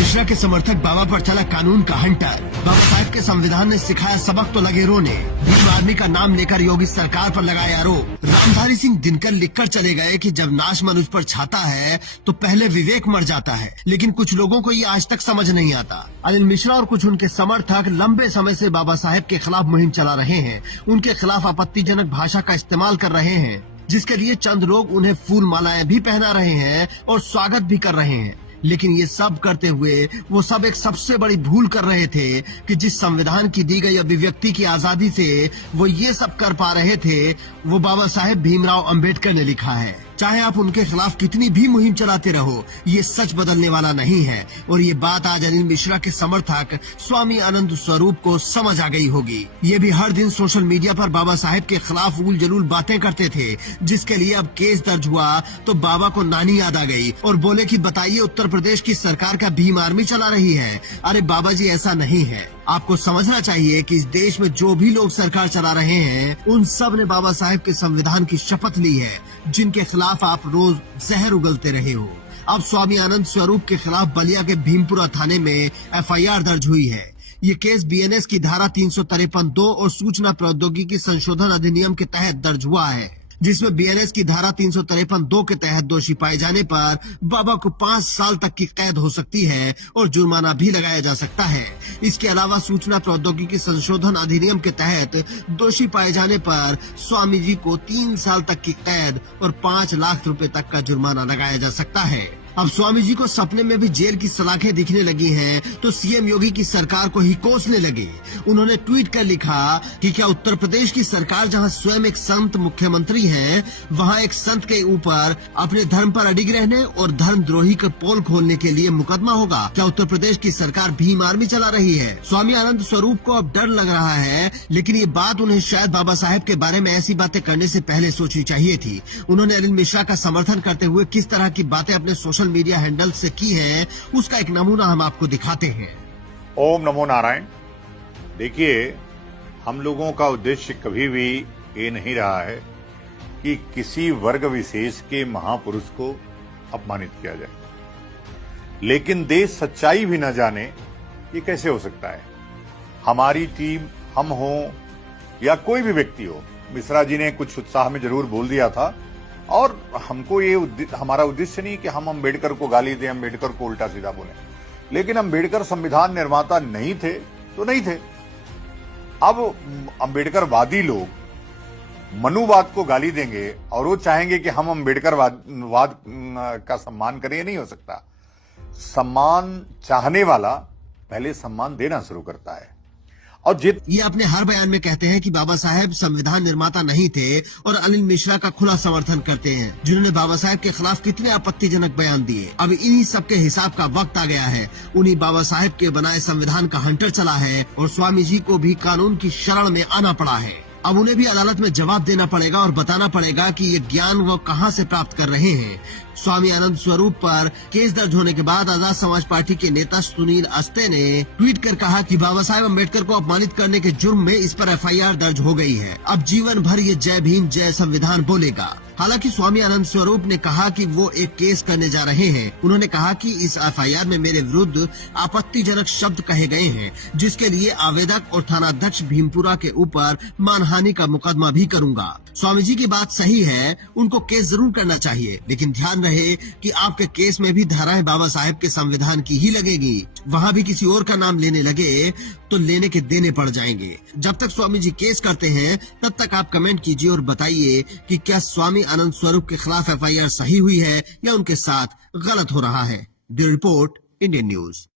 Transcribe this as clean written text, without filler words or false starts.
मिश्रा के समर्थक बाबा पर चला कानून का हंटर। बाबा साहब के संविधान ने सिखाया सबक तो लगे रोने। भीम आर्मी का नाम लेकर योगी सरकार पर लगाए आरोप। रामधारी सिंह दिनकर लिखकर चले गए कि जब नाश मनुष्य पर छाता है तो पहले विवेक मर जाता है, लेकिन कुछ लोगों को ये आज तक समझ नहीं आता। अनिल मिश्रा और कुछ उनके समर्थक लंबे समय से बाबा साहब के खिलाफ मुहिम चला रहे हैं। उनके खिलाफ आपत्तिजनक भाषा का इस्तेमाल कर रहे हैं, जिसके लिए चंद लोग उन्हें फूल मालाएं भी पहना रहे हैं और स्वागत भी कर रहे हैं। लेकिन ये सब करते हुए वो सब एक सबसे बड़ी भूल कर रहे थे कि जिस संविधान की दी गई अभिव्यक्ति की आजादी से वो ये सब कर पा रहे थे, वो बाबा साहेब भीमराव अंबेडकर ने लिखा है। चाहे आप उनके खिलाफ कितनी भी मुहिम चलाते रहो, ये सच बदलने वाला नहीं है। और ये बात आज अनिल मिश्रा के समर्थक स्वामी आनंद स्वरूप को समझ आ गई होगी। ये भी हर दिन सोशल मीडिया पर बाबा साहेब के खिलाफ उल जलूल बातें करते थे, जिसके लिए अब केस दर्ज हुआ तो बाबा को नानी याद आ गई और बोले कि बताइए उत्तर प्रदेश की सरकार का भीम आर्मी चला रही है। अरे बाबा जी, ऐसा नहीं है। आपको समझना चाहिए कि इस देश में जो भी लोग सरकार चला रहे हैं, उन सब ने बाबा साहेब के संविधान की शपथ ली है, जिनके खिलाफ आप रोज जहर उगलते रहे हो। अब स्वामी आनंद स्वरूप के खिलाफ बलिया के भीमपुरा थाने में FIR दर्ज हुई है। ये केस BNS की धारा 353(2) और सूचना प्रौद्योगिकी संशोधन अधिनियम के तहत दर्ज हुआ है, जिसमें BNS की धारा 353(2) के तहत दोषी पाए जाने पर बाबा को 5 साल तक की कैद हो सकती है और जुर्माना भी लगाया जा सकता है। इसके अलावा सूचना प्रौद्योगिकी संशोधन अधिनियम के तहत दोषी पाए जाने पर स्वामी जी को 3 साल तक की कैद और 5 लाख रुपए तक का जुर्माना लगाया जा सकता है। अब स्वामी जी को सपने में भी जेल की सलाखें दिखने लगी हैं, तो CM योगी की सरकार को ही कोसने लगे। उन्होंने ट्वीट कर लिखा कि क्या उत्तर प्रदेश की सरकार, जहां स्वयं एक संत मुख्यमंत्री हैं, वहां एक संत के ऊपर अपने धर्म पर अडिग रहने और धर्मद्रोही का पोल खोलने के लिए मुकदमा होगा? क्या उत्तर प्रदेश की सरकार भीम आर्मी चला रही है? स्वामी आनंद स्वरूप को अब डर लग रहा है, लेकिन ये बात उन्हें शायद बाबा साहेब के बारे में ऐसी बातें करने से पहले सोचनी चाहिए थी। उन्होंने अनिल मिश्रा का समर्थन करते हुए किस तरह की बातें अपने सोशल मीडिया हैंडल से की है, उसका एक नमूना हम आपको दिखाते हैं। ओम नमो नारायण। देखिए, हम लोगों का उद्देश्य कभी भी ये नहीं रहा है कि किसी वर्ग विशेष के महापुरुष को अपमानित किया जाए, लेकिन देश सच्चाई भी न जाने ये कैसे हो सकता है। हमारी टीम, हम हो या कोई भी व्यक्ति हो, मिश्रा जी ने कुछ उत्साह में जरूर बोल दिया था, और हमको ये हमारा उद्देश्य नहीं कि हम अम्बेडकर को गाली दें, अम्बेडकर को उल्टा सीधा बोलें, लेकिन अम्बेडकर संविधान निर्माता नहीं थे तो नहीं थे। अब अम्बेडकरवादी लोग मनुवाद को गाली देंगे और वो चाहेंगे कि हम अम्बेडकर वाद का सम्मान करें, ये नहीं हो सकता। सम्मान चाहने वाला पहले सम्मान देना शुरू करता है। और ये अपने हर बयान में कहते हैं कि बाबा साहेब संविधान निर्माता नहीं थे और अनिल मिश्रा का खुला समर्थन करते हैं, जिन्होंने बाबा साहेब के खिलाफ कितने आपत्तिजनक बयान दिए। अब इन्हीं सब के हिसाब का वक्त आ गया है। उन्हीं बाबा साहेब के बनाए संविधान का हंटर चला है और स्वामी जी को भी कानून की शरण में आना पड़ा है। अब उन्हें भी अदालत में जवाब देना पड़ेगा और बताना पड़ेगा कि ये ज्ञान वो कहां से प्राप्त कर रहे हैं। स्वामी आनंद स्वरूप पर केस दर्ज होने के बाद आजाद समाज पार्टी के नेता सुनील अस्ते ने ट्वीट कर कहा कि बाबा साहेब अम्बेडकर को अपमानित करने के जुर्म में इस पर FIR दर्ज हो गई है। अब जीवन भर ये जय भीम जय संविधान बोलेगा। हालांकि स्वामी आनंद स्वरूप ने कहा कि वो एक केस करने जा रहे हैं। उन्होंने कहा कि इस FIR में मेरे विरुद्ध आपत्तिजनक शब्द कहे गए हैं, जिसके लिए आवेदक और थानाध्यक्ष भीमपुरा के ऊपर मानहानि का मुकदमा भी करूंगा। स्वामी जी की बात सही है, उनको केस जरूर करना चाहिए, लेकिन ध्यान रहे कि आपके केस में भी धाराएं बाबा साहेब के संविधान की ही लगेगी। वहाँ भी किसी और का नाम लेने लगे तो लेने के देने पड़ जाएंगे। जब तक स्वामी जी केस करते हैं, तब तक आप कमेंट कीजिए और बताइए कि क्या स्वामी आनंद स्वरूप के खिलाफ FIR सही हुई है या उनके साथ गलत हो रहा है। Bureau report, Indian news.